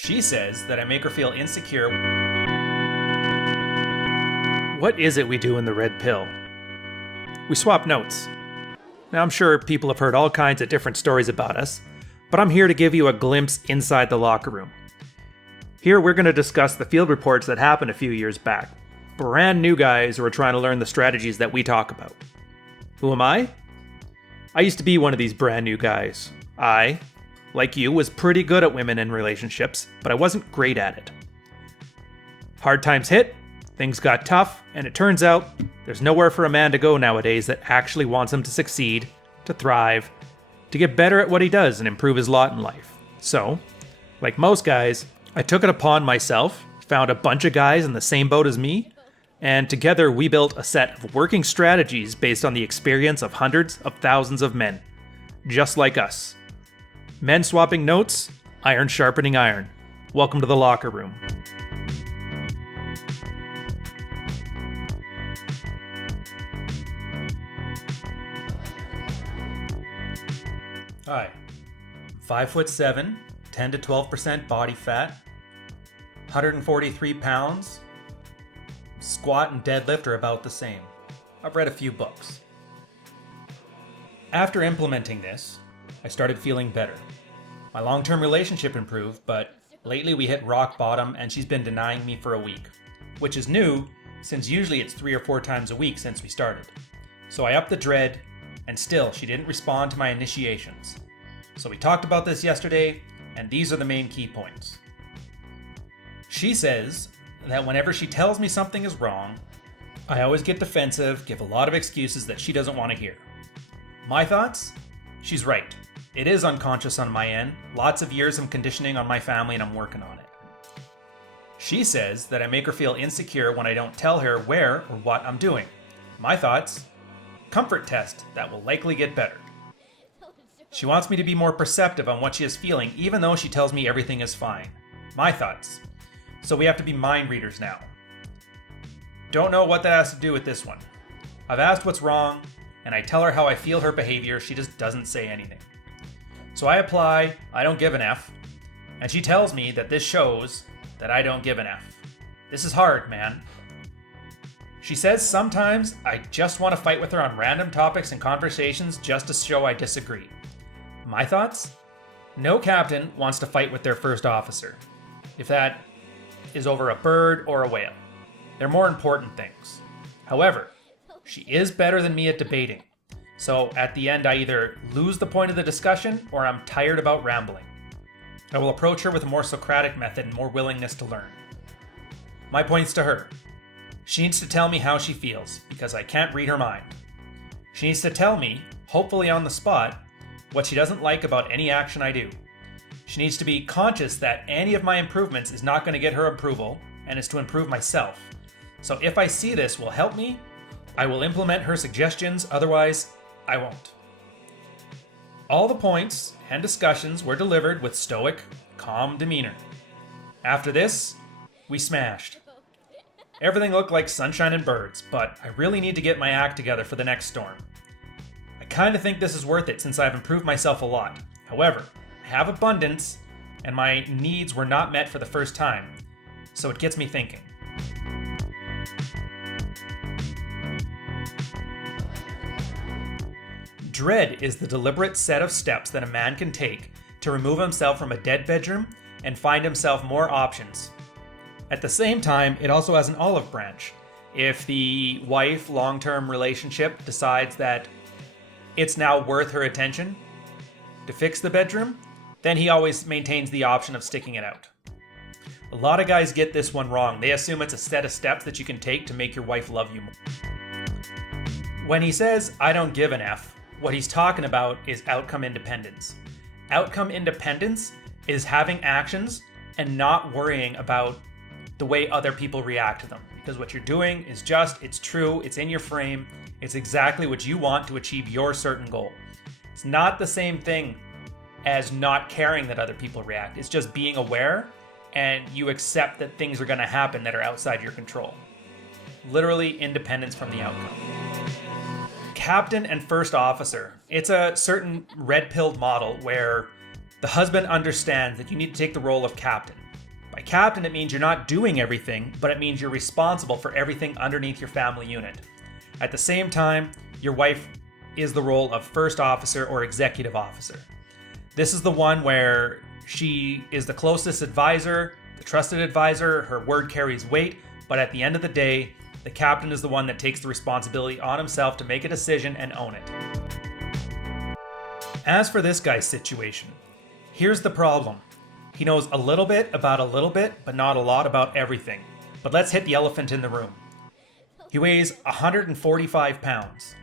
She says that I make her feel insecure. What is it we do in the red pill? We swap notes. Now, I'm sure people have heard all kinds of different stories about us, but I'm here to give you a glimpse inside the locker room. Here, we're going to discuss the field reports that happened a few years back. Brand new guys who are trying to learn the strategies that we talk about. Who am I? I used to be one of these brand new guys. I, like you, was pretty good at women and relationships, but I wasn't great at it. Hard times hit, things got tough, and it turns out there's nowhere for a man to go nowadays that actually wants him to succeed, to thrive, to get better at what he does and improve his lot in life. So, like most guys, I took it upon myself, found a bunch of guys in the same boat as me, and together we built a set of working strategies based on the experience of hundreds of thousands of men, just like us. Men swapping notes, iron sharpening iron. Welcome to the locker room. Hi, 5'7", 10 to 12% body fat, 143 pounds, squat and deadlift are about the same. I've read a few books. After implementing this, I started feeling better. My long-term relationship improved, but lately we hit rock bottom and she's been denying me for a week, which is new since usually it's 3 or 4 times a week since we started. So I upped the dread, and still she didn't respond to my initiations. So we talked about this yesterday, and these are the main key points. She says that whenever she tells me something is wrong, I always get defensive, give a lot of excuses that she doesn't want to hear. My thoughts? She's right. It is unconscious on my end, lots of years of conditioning on my family, and I'm working on it. She says that I make her feel insecure when I don't tell her where or what I'm doing. My thoughts? Comfort test that will likely get better. She wants me to be more perceptive on what she is feeling, even though she tells me everything is fine. My thoughts. So we have to be mind readers now. Don't know what that has to do with this one. I've asked what's wrong, and I tell her how I feel her behavior, she just doesn't say anything. So I apply, I don't give an F, and she tells me that this shows that I don't give an F. This is hard, man. She says sometimes I just want to fight with her on random topics and conversations just to show I disagree. My thoughts? No captain wants to fight with their first officer, if that is over a bird or a whale. They're more important things. However, she is better than me at debating. So at the end, I either lose the point of the discussion or I'm tired about rambling. I will approach her with a more Socratic method and more willingness to learn. My points to her. She needs to tell me how she feels, because I can't read her mind. She needs to tell me, hopefully on the spot, what she doesn't like about any action I do. She needs to be conscious that any of my improvements is not going to get her approval, and is to improve myself. So if I see this will help me, I will implement her suggestions, otherwise, I won't. All the points and discussions were delivered with stoic, calm demeanor. After this, we smashed. Everything looked like sunshine and birds, but I really need to get my act together for the next storm. I kind of think this is worth it since I've improved myself a lot. However, I have abundance, and my needs were not met for the first time, so it gets me thinking. Dread is the deliberate set of steps that a man can take to remove himself from a dead bedroom and find himself more options. At the same time, it also has an olive branch. If the wife long-term relationship decides that it's now worth her attention to fix the bedroom, then he always maintains the option of sticking it out. A lot of guys get this one wrong. They assume it's a set of steps that you can take to make your wife love you more. When he says, I don't give an F, what he's talking about is outcome independence. Outcome independence is having actions and not worrying about the way other people react to them. Because what you're doing is just, it's true, it's in your frame, it's exactly what you want to achieve your certain goal. It's not the same thing as not caring that other people react. It's just being aware and you accept that things are going to happen that are outside your control. Literally independence from the outcome. Captain and first officer. It's a certain red-pilled model where the husband understands that you need to take the role of captain. By captain, it means you're not doing everything, but it means you're responsible for everything underneath your family unit. At the same time, your wife is the role of first officer or executive officer. This is the one where she is the closest advisor, the trusted advisor, her word carries weight, but at the end of the day, the captain is the one that takes the responsibility on himself to make a decision and own it. As for this guy's situation, here's the problem. He knows a little bit about a little bit, but not a lot about everything. But let's hit the elephant in the room. He weighs 145 pounds.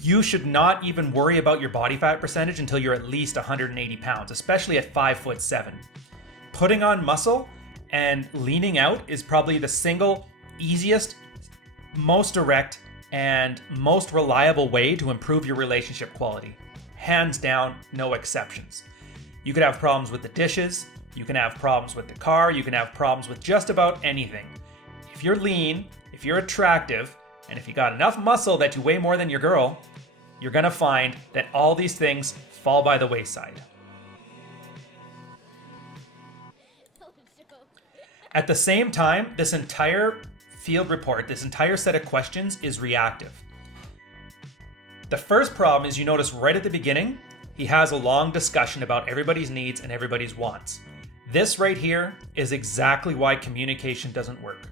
You should not even worry about your body fat percentage until you're at least 180 pounds, especially at 5'7". Putting on muscle and leaning out is probably the single easiest, most direct, and most reliable way to improve your relationship quality. Hands down, no exceptions. You could have problems with the dishes, you can have problems with the car, you can have problems with just about anything. If you're lean, if you're attractive, and if you got enough muscle that you weigh more than your girl, you're gonna find that all these things fall by the wayside. At the same time, this entire field report, this entire set of questions is reactive. The first problem is you notice right at the beginning, he has a long discussion about everybody's needs and everybody's wants. This right here is exactly why communication doesn't work.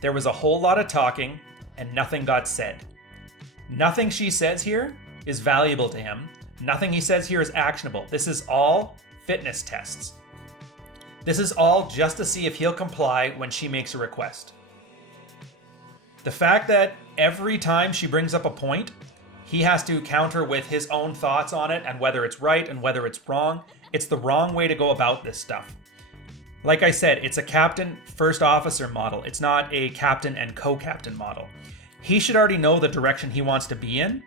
There was a whole lot of talking and nothing got said. Nothing she says here is valuable to him. Nothing he says here is actionable. This is all fitness tests. This is all just to see if he'll comply when she makes a request. The fact that every time she brings up a point, he has to counter with his own thoughts on it and whether it's right and whether it's wrong, it's the wrong way to go about this stuff. Like I said, it's a captain first officer model. It's not a captain and co-captain model. He should already know the direction he wants to be in,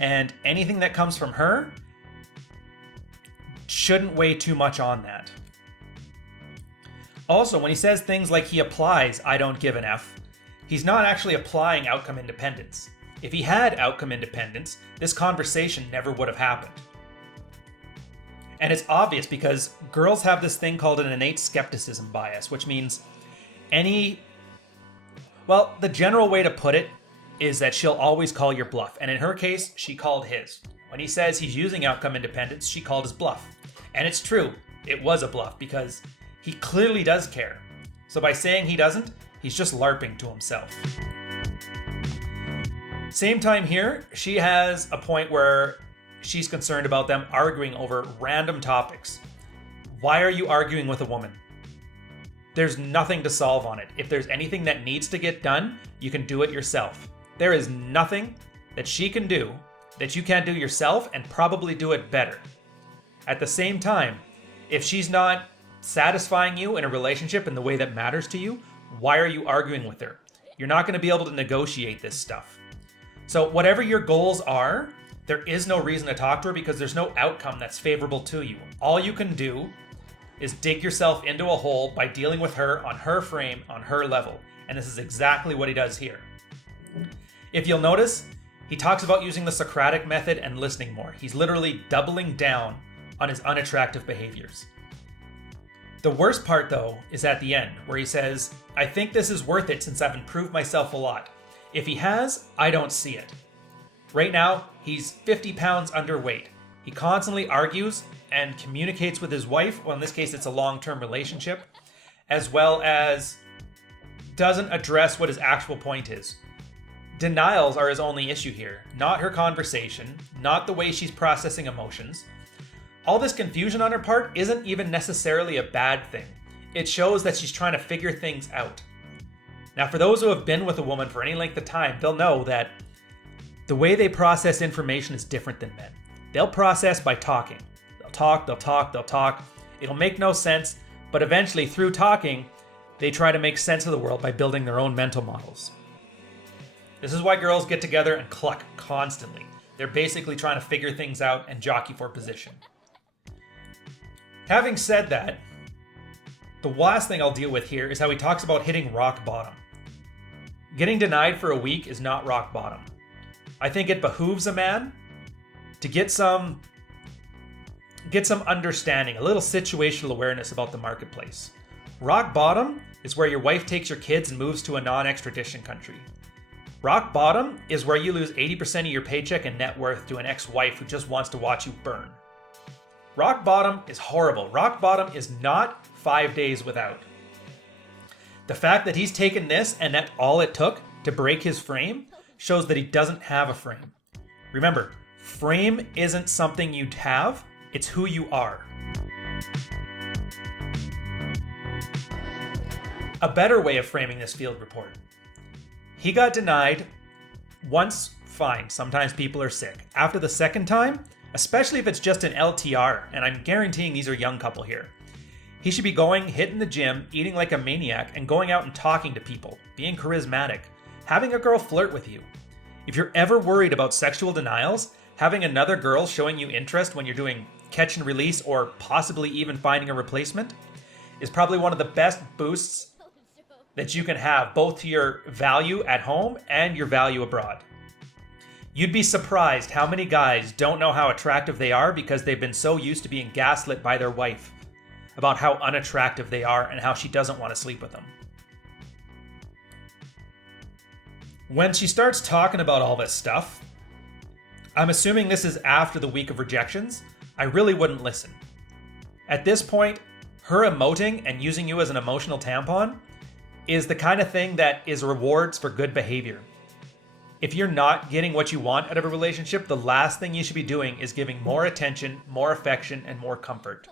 and anything that comes from her shouldn't weigh too much on that. Also, when he says things like he applies, I don't give an F, he's not actually applying outcome independence. If he had outcome independence, this conversation never would have happened. And it's obvious because girls have this thing called an innate skepticism bias, which means the general way to put it is that she'll always call your bluff. And in her case, she called his. When he says he's using outcome independence, she called his bluff. And it's true, it was a bluff because he clearly does care. So by saying he doesn't, he's just LARPing to himself. Same time here, she has a point where she's concerned about them arguing over random topics. Why are you arguing with a woman? There's nothing to solve on it. If there's anything that needs to get done, you can do it yourself. There is nothing that she can do that you can't do yourself and probably do it better. At the same time, if she's not satisfying you in a relationship in the way that matters to you, why are you arguing with her? You're not going to be able to negotiate this stuff. So whatever your goals are, there is no reason to talk to her because there's no outcome that's favorable to you. All you can do is dig yourself into a hole by dealing with her on her frame, on her level. And this is exactly what he does here. If you'll notice, he talks about using the Socratic method and listening more. He's literally doubling down on his unattractive behaviors. The worst part, though, is at the end, where he says, I think this is worth it since I've improved myself a lot. If he has, I don't see it. Right now, he's 50 pounds underweight. He constantly argues and communicates with his wife, well, in this case, it's a long-term relationship, as well as doesn't address what his actual point is. Denials are his only issue here, not her conversation, not the way she's processing emotions. All this confusion on her part isn't even necessarily a bad thing. It shows that she's trying to figure things out. Now, for those who have been with a woman for any length of time, they'll know that the way they process information is different than men. They'll process by talking. They'll talk. It'll make no sense, but eventually, through talking, they try to make sense of the world by building their own mental models. This is why girls get together and cluck constantly. They're basically trying to figure things out and jockey for position. Having said that, the last thing I'll deal with here is how he talks about hitting rock bottom. Getting denied for a week is not rock bottom. I think it behooves a man to get some get some understanding, a little situational awareness about the marketplace. Rock bottom is where your wife takes your kids and moves to a non-extradition country. Rock bottom is where you lose 80% of your paycheck and net worth to an ex-wife who just wants to watch you burn. Rock bottom is horrible. Rock bottom is not 5 days without. The fact that he's taken this and that's all it took to break his frame shows that he doesn't have a frame. Remember, frame isn't something you have, it's who you are. A better way of framing this field report. He got denied once, fine, sometimes people are sick. After the second time, especially if it's just an LTR, and I'm guaranteeing these are a young couple here, he should be going, hitting the gym, eating like a maniac, and going out and talking to people, being charismatic, having a girl flirt with you. If you're ever worried about sexual denials, having another girl showing you interest when you're doing catch and release or possibly even finding a replacement is probably one of the best boosts that you can have, both to your value at home and your value abroad. You'd be surprised how many guys don't know how attractive they are because they've been so used to being gaslit by their wife about how unattractive they are and how she doesn't want to sleep with them. When she starts talking about all this stuff, I'm assuming this is after the week of rejections, I really wouldn't listen. At this point, her emoting and using you as an emotional tampon is the kind of thing that is rewards for good behavior. If you're not getting what you want out of a relationship, the last thing you should be doing is giving more attention, more affection, and more comfort.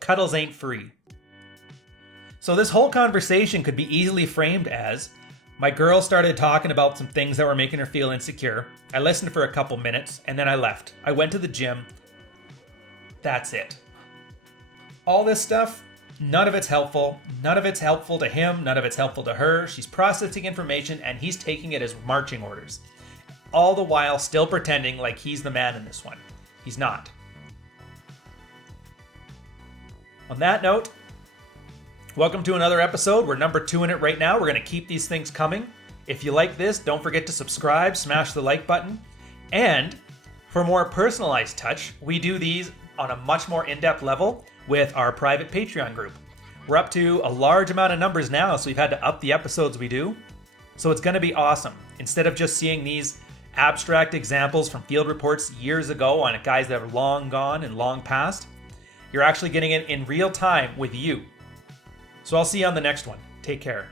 Cuddles ain't free. So this whole conversation could be easily framed as, my girl started talking about some things that were making her feel insecure. I listened for a couple minutes, and then I left. I went to the gym. That's it. All this stuff, none of it's helpful. None of it's helpful to him. None of it's helpful to her. She's processing information and he's taking it as marching orders. All the while still pretending like he's the man in this one. He's not. On that note, welcome to another episode. We're number 2 in it right now. We're going to keep these things coming. If you like this, don't forget to subscribe, smash the like button. And for more personalized touch, we do these on a much more in-depth level with our private Patreon group. We're up to a large amount of numbers now, so we've had to up the episodes we do. So it's going to be awesome. Instead of just seeing these abstract examples from field reports years ago on guys that are long gone and long past, you're actually getting it in real time with you. So I'll see you on the next one. Take care.